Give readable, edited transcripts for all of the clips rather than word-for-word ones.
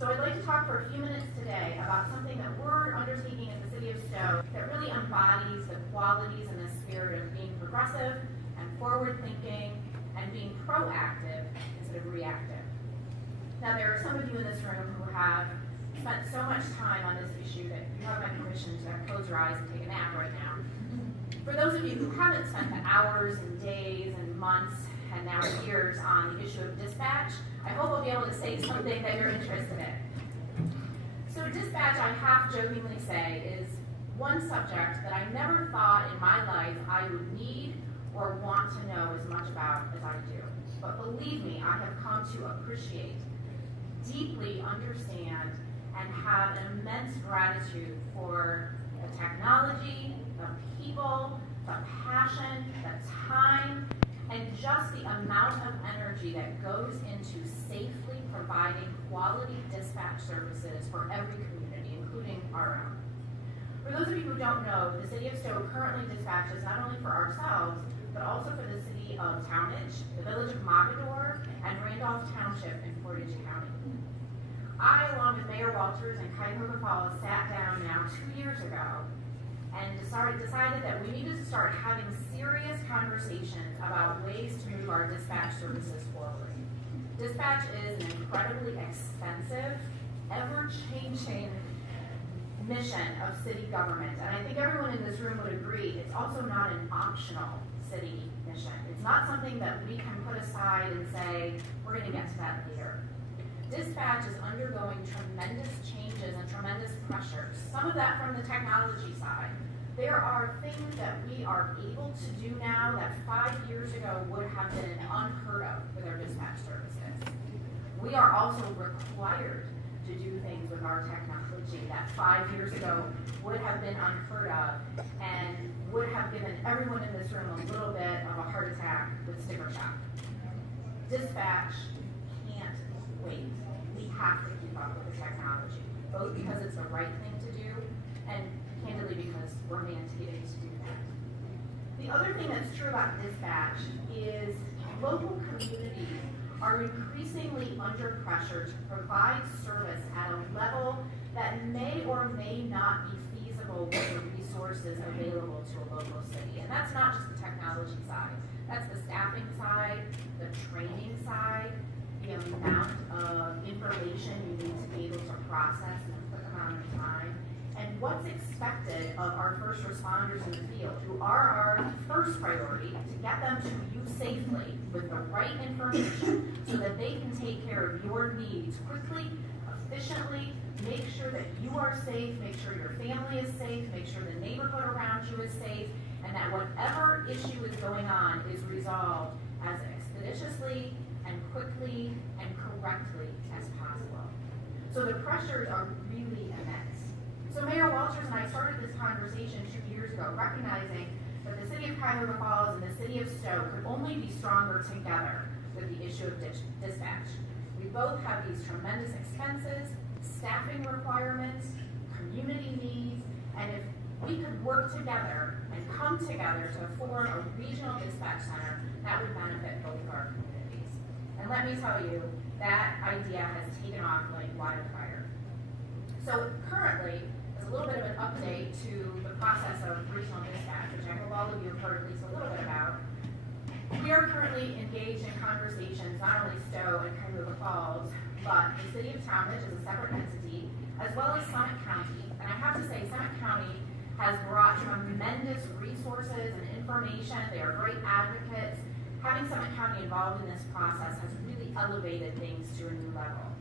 So I'd like to talk for a few minutes today about something that we're undertaking in the city of Stow that really embodies the qualities and the spirit of being progressive and forward-thinking and being proactive instead of reactive. Now, there are some of you in this room who have spent so much time on this issue that you have my permission to close your eyes and take a nap right now. For those of you who haven't spent the hours and days and months and now years on the issue of dispatch, I hope I'll be able to say something that you're interested in. So dispatch, I half-jokingly say, is one subject that I never thought in my life I would need or want to know as much about as I do. But believe me, I have come to appreciate, deeply understand, and have an immense gratitude for the technology, the people, the passion, the time, and just the amount of energy that goes into safely providing quality dispatch services for every community, including our own. For those of you who don't know, the City of Stow currently dispatches not only for ourselves, but also for the City of Townage, the Village of Mogador, and Randolph Township in Portage County. I, along with Mayor Walters and Cuyahoga Falls, sat down now 2 years ago and decided that we needed to start having serious conversations about ways to move our dispatch services forward. Dispatch is an incredibly expensive, ever-changing mission of city government, and I think everyone in this room would agree it's also not an optional city mission. It's not something that we can put aside and say, we're going to get to that later. Dispatch is undergoing tremendous changes and tremendous pressures, some of that from the technology side. There are things that we are able to do now that 5 years ago would have been unheard of with our dispatch services. We are also required to do things with our technology that 5 years ago would have been unheard of and would have given everyone in this room a little bit of a heart attack with sticker shock. Dispatch can't wait. We have to keep up with the technology, both because it's the right thing to do and candidly because we're mandated to do that. The other thing that's true about dispatch is local communities are increasingly under pressure to provide service at a level that may or may not be feasible with the resources available to a local city. And that's not just the technology side. That's the staffing side, the training side, the amount of information you need to be able to process in a quick amount of time, and what's expected of our first responders in the field, who are our first priority, to get them to you safely with the right information so that they can take care of your needs quickly, efficiently, make sure that you are safe, make sure your family is safe, make sure the neighborhood around you is safe, and that whatever issue is going on is resolved as expeditiously and quickly and correctly as possible. So the pressures are really immense. So Mayor Walters and I started this conversation 2 years ago, recognizing that the City of Cuyahoga Falls and the City of Stow could only be stronger together with the issue of dispatch. We both have these tremendous expenses, staffing requirements, community needs, and if we could work together and come together to form a regional dispatch center, that would benefit both of our communities. And let me tell you, that idea has taken off like wildfire. So currently, as a little bit of an update to the process of regional dispatch, which I hope all of you have heard at least a little bit about, we are currently engaged in conversations, not only Stow and Cuyahoga Falls, but the City of Townage is a separate entity, as well as Summit County. And I have to say, Summit County has brought tremendous resources and information. They are great advocates. Having Summit County involved in this process has really elevated things to a new level.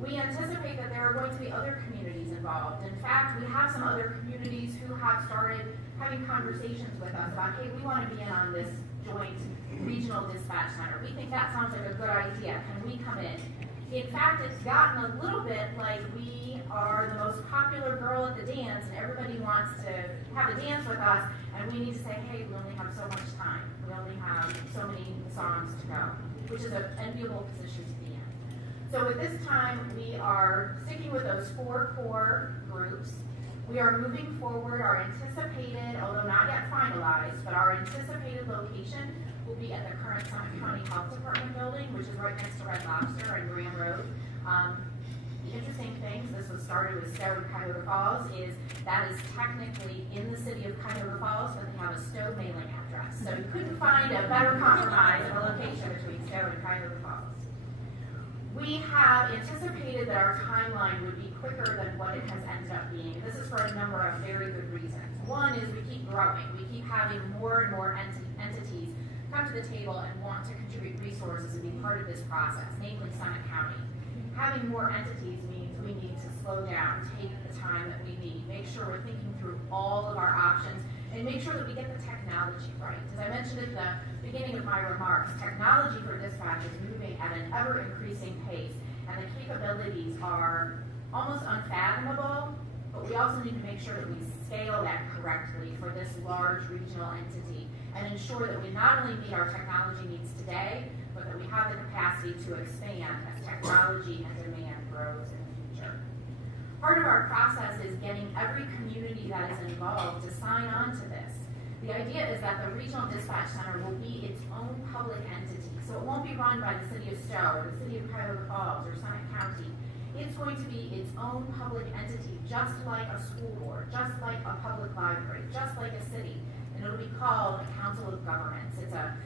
We anticipate that there are going to be other communities involved. In fact, we have some other communities who have started having conversations with us about, hey, we want to be in on this joint regional dispatch center. We think that sounds like a good idea. Can we come in? In fact, it's gotten a little bit like we are the most popular girl at the dance and everybody wants to have a dance with us, and we need to say, hey, we only have so much time. We only have so many songs to go, which is an enviable position to be in. So at this time, we are sticking with those 4 core groups. We are moving forward. Our anticipated, although not yet finalized, but our anticipated location will be at the current Summit County Health Department building, which is right next to Red Lobster and Graham Road. The this was started with Stow and Cuyahoga Falls, is that is technically in the city of Cuyahoga Falls, but they have a Stow mailing address. So you couldn't find a better compromise in the location between Stow and Cuyahoga Falls. We have anticipated that our timeline would be quicker than what it has ended up being. This is for a number of very good reasons. One is we keep growing. We keep having more and more entities come to the table and want to contribute resources and be part of this process, namely Summit County. Having more entities means we need to slow down, take the time that we need, make sure we're thinking through all of our options, and make sure that we get the technology right. As I mentioned at the beginning of my remarks, technology for dispatch is moving at an ever-increasing pace, and the capabilities are almost unfathomable, but we also need to make sure that we scale that correctly for this large regional entity and ensure that we not only meet our technology needs today, but that we have the capacity to expand as technology and demand grows in the future. Part of our process is getting every community that is involved to sign on to this. The idea is that the Regional Dispatch Center will be its own public entity, so it won't be run by the City of Stow or the City of Cuyahoga Falls or Summit County. It's going to be its own public entity, just like a school board, just like a public library, just like a city, and it'll be called a Council of Governments. It's a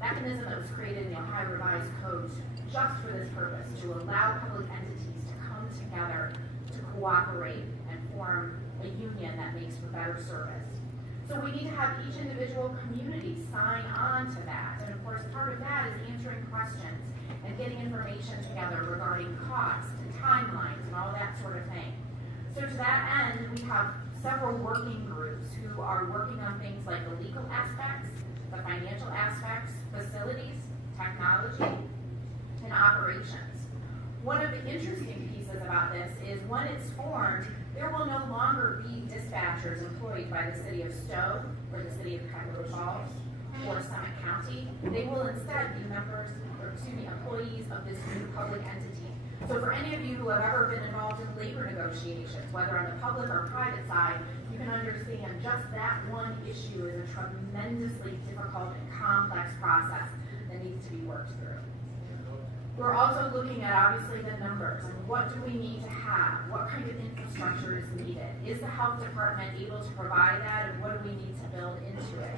mechanism that was created in the Ohio Revised Code just for this purpose, to allow public entities to come together to cooperate and form a union that makes for better service. So we need to have each individual community sign on to that. And of course, part of that is answering questions and getting information together regarding cost and timelines and all that sort of thing. So to that end, we have several working groups who are working on things like the legal aspects, the financial aspects, facilities, technology, and operations. One of the interesting pieces about this is when it's formed, there will no longer be dispatchers employed by the City of Stow or the City of Cuyahoga Falls or Summit County. They will instead be employees of this new public entity. So for any of you who have ever been involved in labor negotiations, whether on the public or private side, you can understand just that one issue is a tremendously difficult and complex process that needs to be worked through. We're also looking at, obviously, the numbers and what do we need to have? What kind of infrastructure is needed? Is the health department able to provide that, and what do we need to build into it?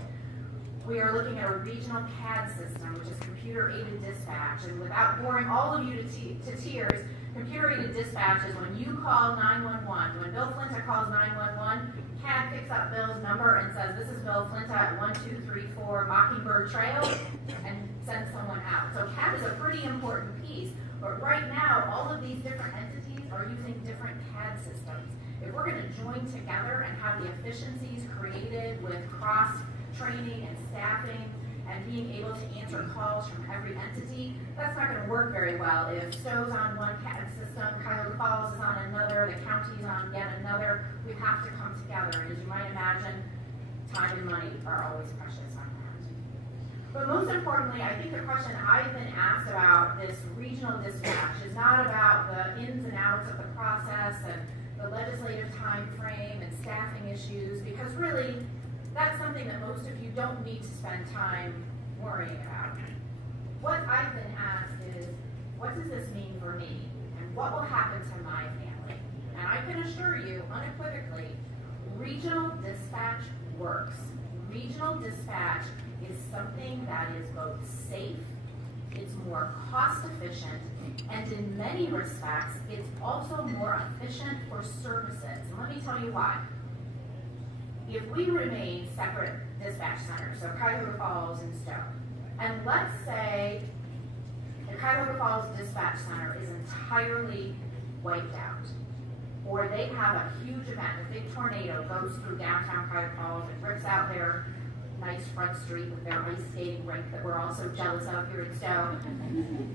We are looking at a regional CAD system, which is computer-aided dispatch, and without boring all of you to tears, computer-aided dispatch is when you call 911. When Bill Flinta calls 911, CAD picks up Bill's number and says, "This is Bill Flinta at 1234 Mockingbird Trail," and sends someone out. So CAD is a pretty important piece, but right now, all of these different entities are using different CAD systems. If we're going to join together and have the efficiencies created with cross-training and staffing and being able to answer calls from every entity, that's not going to work very well. If Stow's on one CAD system, Cuyahoga Falls is on another, the county's on yet another, we have to come together. And as you might imagine, time and money are always precious on that. But most importantly, I think the question I've been asked about this regional dispatch is not about the ins and outs of the process and the legislative time frame and staffing issues, because really, that's something that most of you don't need to spend time worrying about. What I've been asked is, what does this mean for me? And what will happen to my family? And I can assure you, unequivocally, regional dispatch works. Regional dispatch is something that is both safe, it's more cost efficient, and in many respects, it's also more efficient for services. And let me tell you why. If we remain separate dispatch centers, so Cuyahoga Falls and Stow, and let's say the Cuyahoga Falls Dispatch Center is entirely wiped out, or they have a huge event, a big tornado goes through downtown Cuyahoga Falls and rips out their nice front street with their ice skating rink that we're all so jealous of here in Stow,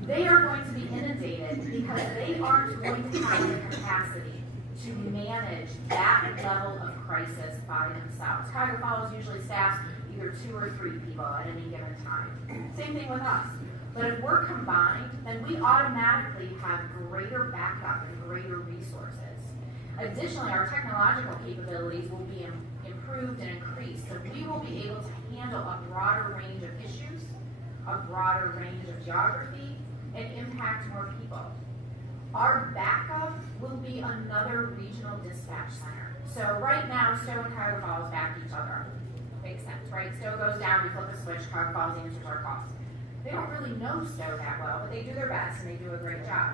they are going to be inundated because they aren't going to have the capacity to manage that level of crisis by themselves. Cuyahoga Falls usually staffs either 2 or 3 people at any given time. Same thing with us. But if we're combined, then we automatically have greater backup and greater resources. Additionally, our technological capabilities will be improved and increased, so we will be able to handle a broader range of issues, a broader range of geography, and impact more people. Our backup will be another another regional dispatch center. So right now, Stow and Cuyahoga Falls back each other. Makes sense, right? Stow goes down, we flip a switch, Cuyahoga Falls answers our calls. They don't really know Stow that well, but they do their best and they do a great job.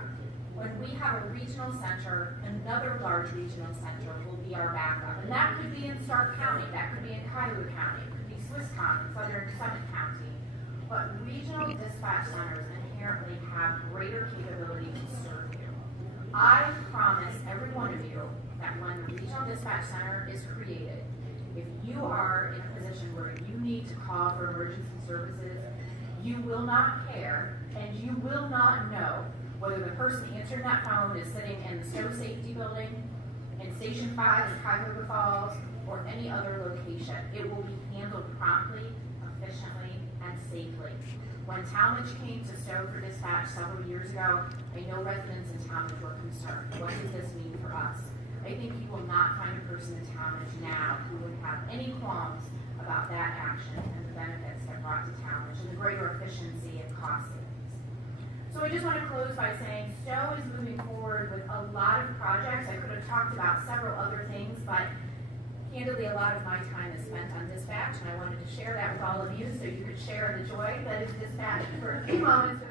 When we have a regional center, another large regional center will be our backup. And that could be in Stark County, that could be in Cuyahoga County, it could be Swiss County, Southern Summit County. But regional dispatch centers inherently have greater capability to serve you. I promise every one of you that when the regional dispatch center is created, if you are in a position where you need to call for emergency services, you will not care and you will not know whether the person answering that phone is sitting in the Stow Safety Building, in Station 5 in Cuyahoga Falls, or any other location. It will be handled promptly, efficiently, and safely. When Talmadge came to Stow for dispatch several years ago, I know residents in Talmadge were concerned. What does this mean for us? I think you will not find a person in Talmadge now who would have any qualms about that action and the benefits that brought to Talmadge and the greater efficiency and cost savings. So I just want to close by saying Stow is moving forward with a lot of projects. I could have talked about several other things, but candidly, a lot of my time is spent on dispatch, and I wanted to share that with all of you so you could share the joy that is dispatch for a few moments.